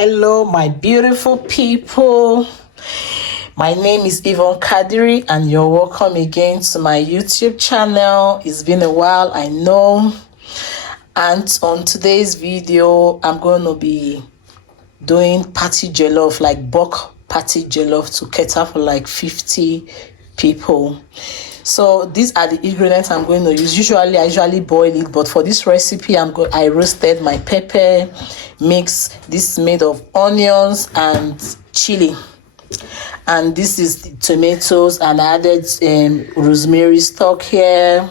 Hello, my beautiful people. My name is Yvonne Kadiri, and you're welcome again to my YouTube channel. It's been a while, I know. And on today's video, I'm going to be doing party jellof, like bulk party jellof to cater for like 50 people. So these are the ingredients I'm going to use. I usually boil it, but for this recipe, I roasted my pepper mix. This is made of onions and chili, and this is the tomatoes, and I added rosemary stock here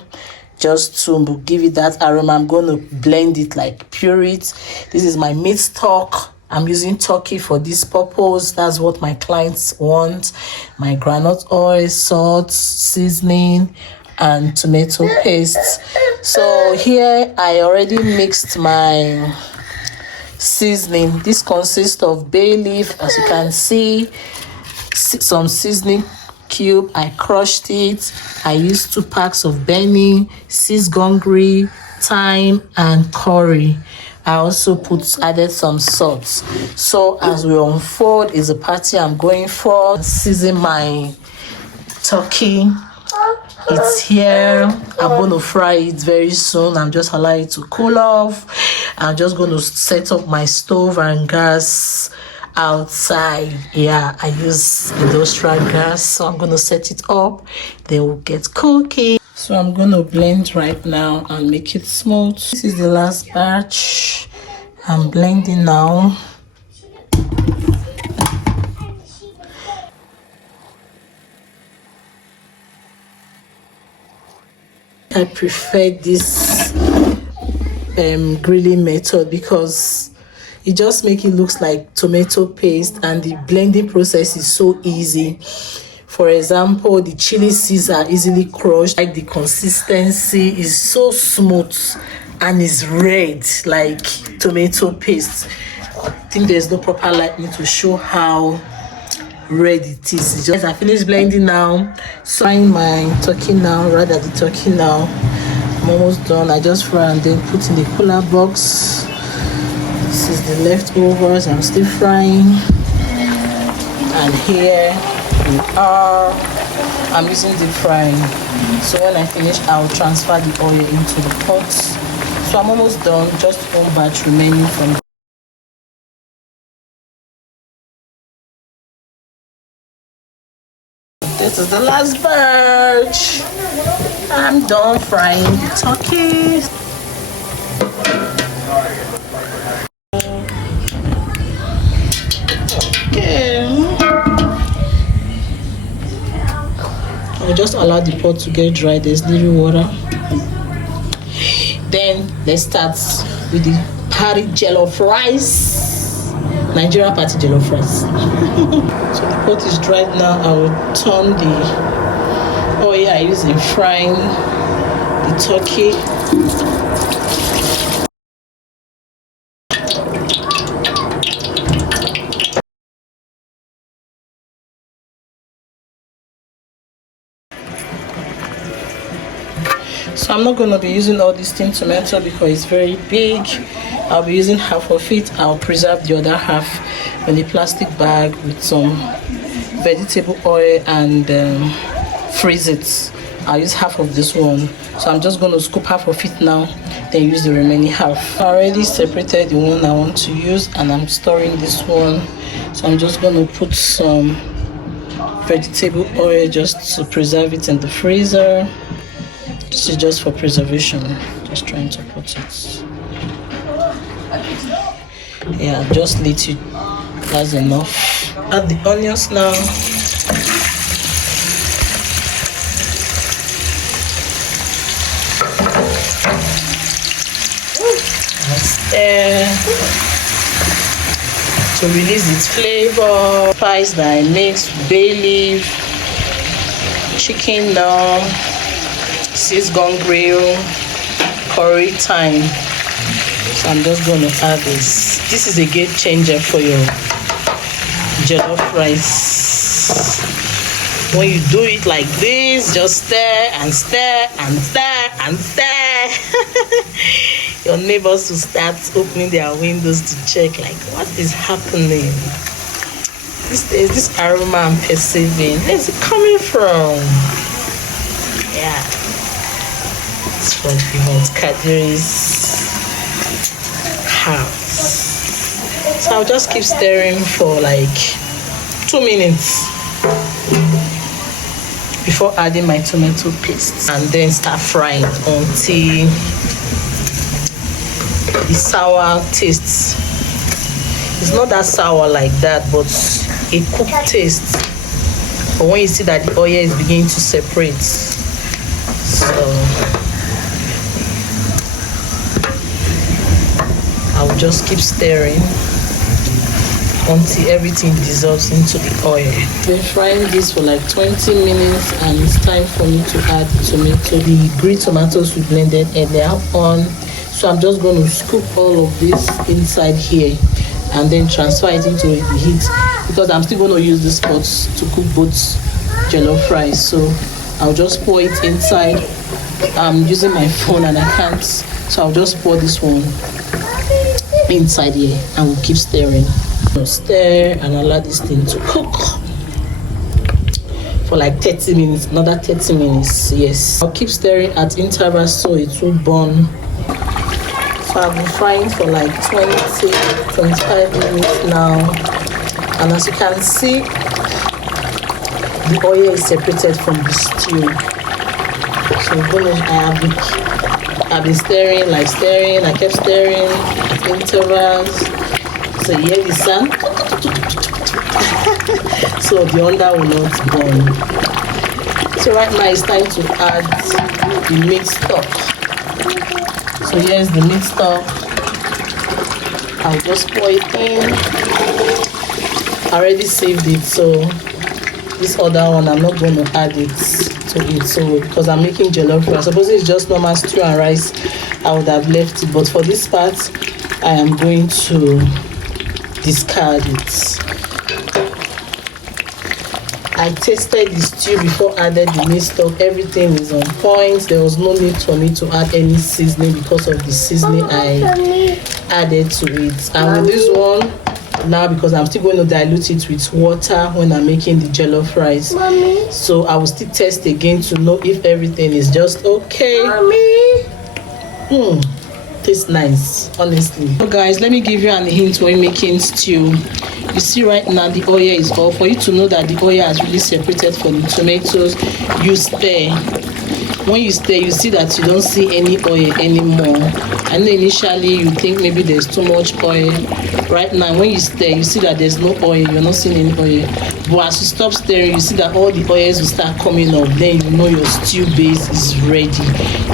just to give it that aroma. I'm going to blend it, like pure it. This is my meat stock. I'm using turkey for this purpose. That's what my clients want. My groundnut oil, salt, seasoning, and tomato paste. So here I already mixed my seasoning. This consists of bay leaf, as you can see, some seasoning cube. I crushed it. I used 2 packs of benny, 6 gongri, thyme, and curry. I also added some salt. So as we unfold is the party I'm going for. Season my turkey. It's here. I'm going to fry it very soon. I'm just allowing it to cool off. I'm just going to set up my stove and gas outside. Yeah, I use industrial gas, so I'm going to set it up. Then we'll get cooking. So I'm going to blend right now and make it smooth. This is the last batch. I'm blending now. I prefer this grilling method because it just makes it look like tomato paste, and the blending process is so easy. For example, the chili seeds are easily crushed. Like the consistency is so smooth and is red like tomato paste. I think there's no proper lighting to show how red it is. It's just I finished blending now. Frying my turkey now, rather the turkey now. I'm almost done. I just fry and then put in the cooler box. This is the leftovers. I'm still frying. And here we are. I'm using deep frying. So when I finish, I'll transfer the oil into the pot. So I'm almost done. Just 1 batch remaining from. This is the last batch. I'm done frying the turkey. I'll just allow the pot to get dry. There's little water. Then let's start with the party jellof rice. Nigerian party jellof rice. So the pot is dried now. I will turn the oil I use in frying the turkey. So I'm not going to be using all this tin tomato because it's very big. I'll be using half of it. I'll preserve the other half in a plastic bag with some vegetable oil and freeze it. I'll use half of this one. So I'm just going to scoop half of it now, then use the remaining half. I already separated the one I want to use, and I'm storing this one. So I'm just going to put some vegetable oil just to preserve it in the freezer. This is just for preservation. Just trying to put it. Yeah, just little. That's enough. Add the onions now. Stir to release its flavor. Spice that I mixed: bay leaf, chicken now, 6 gongri, curry, thyme. So I'm just going to add this. This is a game changer for your jellof rice. When you do it like this, just stir and stir and stir and stir. your neighbors will start opening their windows to check, like, what is happening? This aroma I'm perceiving, where's it coming from? Yeah, it's from Yvonne Kadiri's house. So I'll just keep stirring for like 2 minutes before adding my tomato paste, and then start frying until the sour taste. It's not that sour like that, but a cooked taste. But when you see that the oil is beginning to separate, so I will just keep stirring until everything dissolves into the oil. Been frying this for like 20 minutes, and it's time for me to add the tomato. The green tomatoes we blended earlier on. So I'm just going to scoop all of this inside here and then transfer it into the heat, because I'm still going to use this pot to cook both jollof rice. So I'll just pour it inside. I'm using my phone and I can't, so I'll just pour this one inside here and we'll keep stirring. Stir and allow this thing to cook for like 30 minutes, another 30 minutes. Yes, I'll keep stirring at intervals so it will burn. So I've been frying for like 20-25 minutes now, and as you can see, the oil is separated from the stew. So I've been stirring, I kept stirring at intervals. So here the sun, so the under will not burn. So right now it's time to add the meat stock. So here's the meat stock. I'll just pour it in. I already saved it, so this other one I'm not going to add it to it. So because I'm making jollof rice, suppose it's just normal stew and rice, I would have left it. But for this part, I am going to discard it. I tasted the stew before I added the meat stock. Everything is on point. There was no need for me to add any seasoning because of the seasoning I added to it. And with this one now, because I'm still going to dilute it with water when I'm making the jollof rice, so I will still test again to know if everything is just okay. Tastes nice, honestly. So guys, let me give you an hint when making stew. You see right now the oil is off. For you to know that the oil has really separated from the tomatoes, you stir. When you stir, you see that you don't see any oil anymore. I know initially you think maybe there's too much oil. Right now when you stir, you see that there's no oil, you're not seeing any oil. But as you stop stirring, you see that all the oils will start coming up. Then you know your stew base is ready.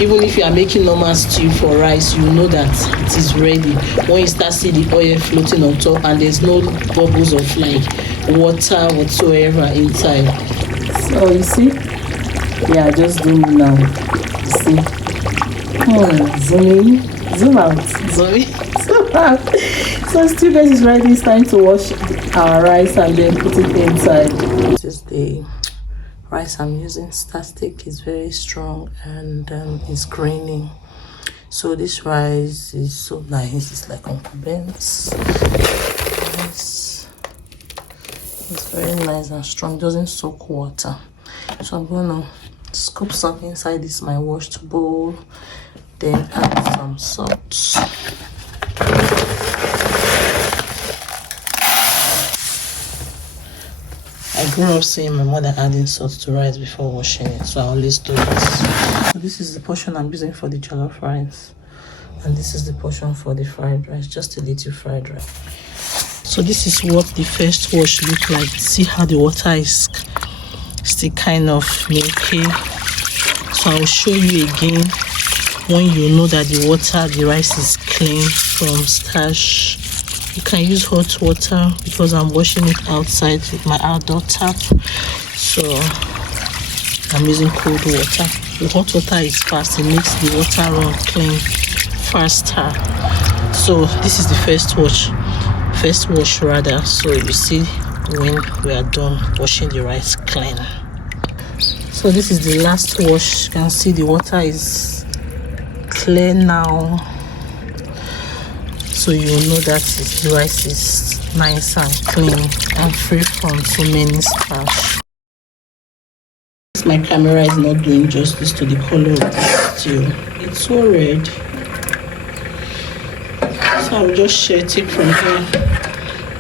Even if you are making normal stew for rice, you know that it is ready when you start seeing the oil floating on top and there's no bubbles of like water whatsoever inside. So you see, yeah, just zoom now. You see, zoom in, zoom out, zoom in, zoom out. So stew base is ready. It's time to wash our rice and then put it inside. This is the rice I'm using. Static is very strong and it's graining. So this rice is so nice. It's like Uncle Ben's. It's very nice and strong. It doesn't soak water. So I'm gonna scoop some inside this my washed bowl, then add some salt. I grew up seeing my mother adding salt to rice before washing it, so I always do this. So this is the portion I'm using for the jollof rice, and this is the portion for the fried rice, just a little fried rice. So this is what the first wash looked like. See how the water is still kind of milky. So I will show you again when you know that the rice is clean from starch. You can use hot water because I'm washing it outside with my outdoor tap. So I'm using cold water. The hot water is fast. It makes the water run clean faster. So this is the first wash rather. So you see when we are done washing the rice clean. So this is the last wash. You can see the water is clear now. so you know that the rice is nice and clean and free from so many starch. My camera is not doing justice to the color of the stew. It's so red. So I'll just share it from here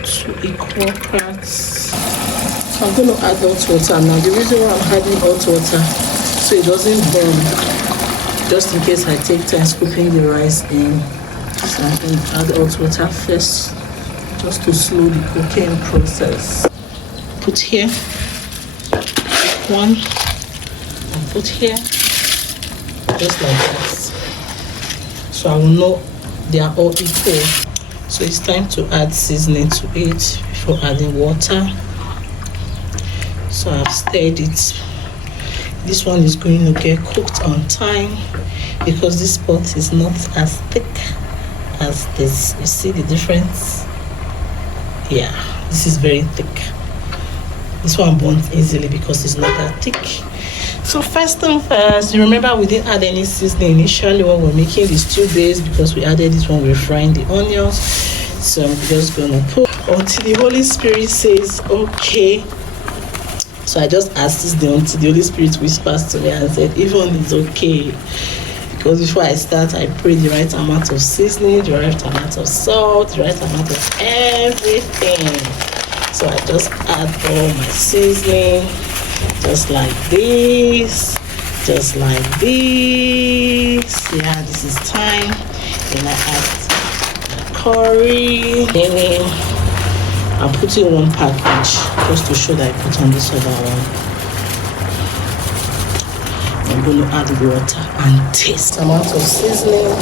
to equal parts. So I'm going to add hot water now. The reason why I'm adding hot water, so it doesn't burn, just in case I take time scooping the rice in. So I'm going to add hot water first, just to slow the cooking process. Put here one, and put here, just like that. So I will know they are all equal. So it's time to add seasoning to it before adding water. So I've stirred it. This one is going to get cooked on time because this pot is not as thick as this. You see the difference? Yeah, this is very thick. This one burns easily because it's not that thick. So first thing first, you remember we didn't add any seasoning initially when we were making the stew base because we added this when we were frying the onions. So I'm just gonna put until the Holy Spirit says okay. So I just asked this until the Holy Spirit whispers to me and said, even it's okay. Because before I start, I pray the right amount of seasoning, the right amount of salt, the right amount of everything. So I just add all my seasoning, just like this, just like this. Yeah, this is time. Then I add the curry. Then I'm putting one package just to show that I put on this other one. I'm going to add water and taste amount of seasoning.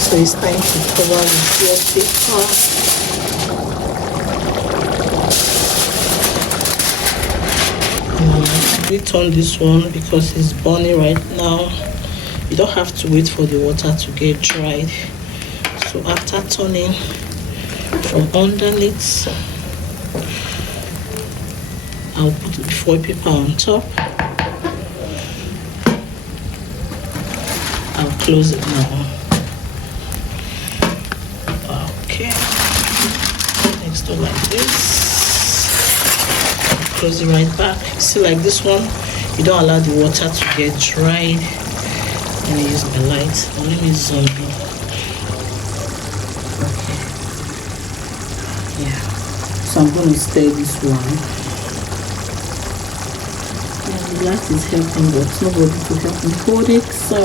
So it's time to cover with your paper. We turn this one because it's burning right now. You don't have to wait for the water to get dried. So after turning from underneath, I'll put the foil paper on top. I'll close it now. Okay. Next one like this. Close it right back. See, like this one, you don't allow the water to get dried. Let me use my light. Let me zoom in. Okay. Yeah. So I'm going to stir this one. The light is helping, but nobody to help me hold it, so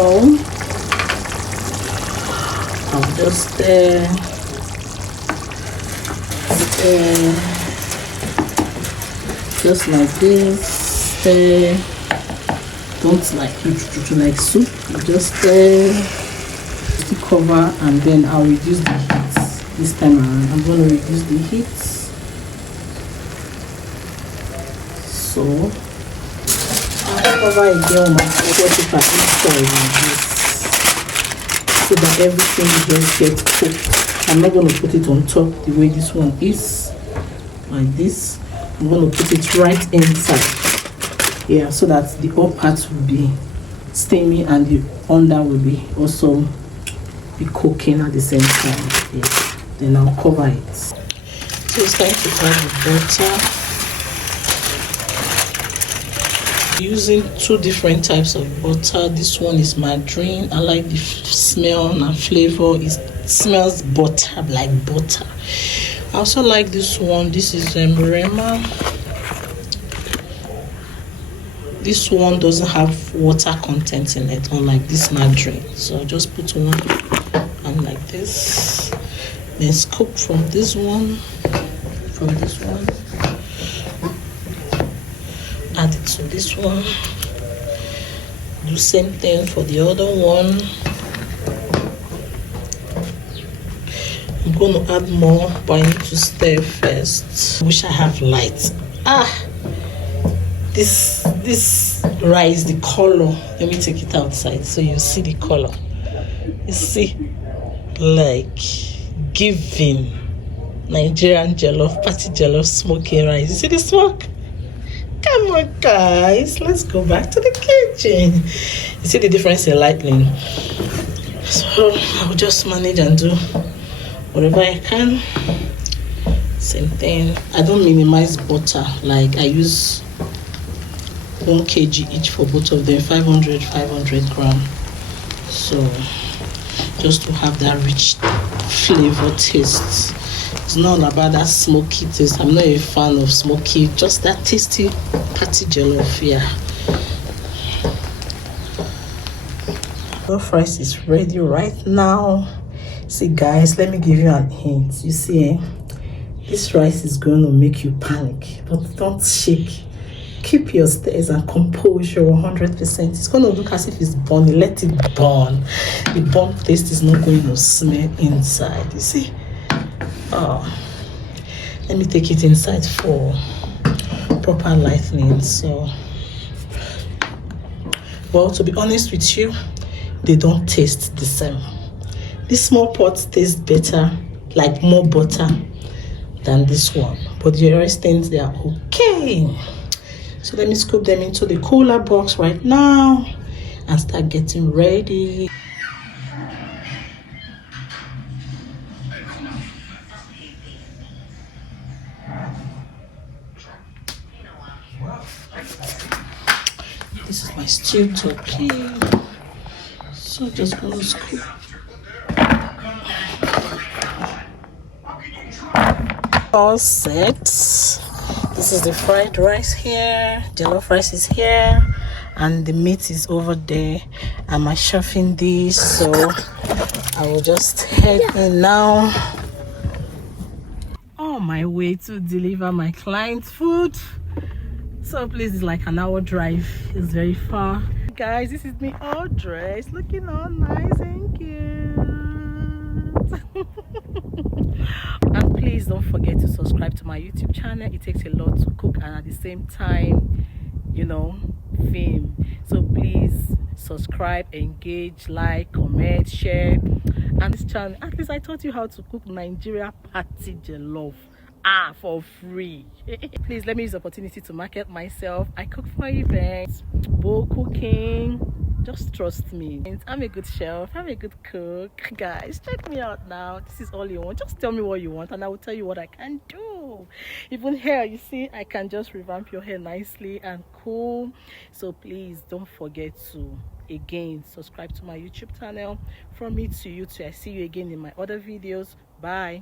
I'll just just like this. Don't like it like soup. Just cover, and then I'll reduce the heat this time around. I'm going to reduce the heat. So I'll cover again on my paper inside like this, so that everything just gets cooked. I'm not going to put it on top the way this one is, like this. I'm going to put it right inside, yeah, so that the upper part will be steamy and the under will be also be cooking at the same time. Yeah. Then I'll cover it. So it's time to add the butter. Using two different types of butter. This one is margarine. I like the smell and flavor. It smells butter, like butter. I also like this one. This is Rema. This one doesn't have water content in it, unlike this margarine. So I'll just put one and like this. Then scoop from this one, add it to this one. Do same thing for the other one. I'm going to add more, but I need to stir first. Wish I have light. This rice, the color. Let me take it outside so you see the color. You see, like giving Nigerian jellof, party jellof, smoking rice. You see the smoke? Come on, guys, let's go back to the kitchen. You see the difference in lighting? So I'll just manage and do wherever I can. Same thing. I don't minimize butter, like I use 1 kg each for both of them, 500 gram. So just to have that rich flavor taste. It's not about that smoky taste. I'm not a fan of smoky, just that tasty patty jollof. Yeah, jollof rice is ready right now. See guys, let me give you an hint. You see, this rice is going to make you panic, but don't shake. Keep your stares and composure 100%. It's going to look as if it's burning. Let it burn. The burnt taste is not going to smell inside. You see? Oh, let me take it inside for proper lightning. So, well, to be honest with you, they don't taste the same. This small pot tastes better, like more butter than this one, but the rest things, they are okay. So let me scoop them into the cooler box right now and start getting ready. This is my stewed turkey. So just gonna scoop. All set. This is the fried rice here. Jollof rice is here. And the meat is over there. I'm chefing this, so I will just head in now. On my way to deliver my client's food. So please, it's like an hour drive. It's very far. Guys, this is me all dressed, looking all nice and cute. And please don't forget to subscribe to my YouTube channel. It takes a lot to cook and at the same time, you know, film. So please subscribe, engage, like, comment, share. And this channel, at least I taught you how to cook Nigeria patty jollof for free. Please let me use the opportunity to market myself. I cook for events, bowl cooking. Just trust me. I'm a good chef, I'm a good cook. Guys, check me out now. This is all you want. Just tell me what you want and I will tell you what I can do. Even hair, you see, I can just revamp your hair nicely and cool. So please don't forget to again subscribe to my YouTube channel. From me to you too. I see you again in my other videos. Bye.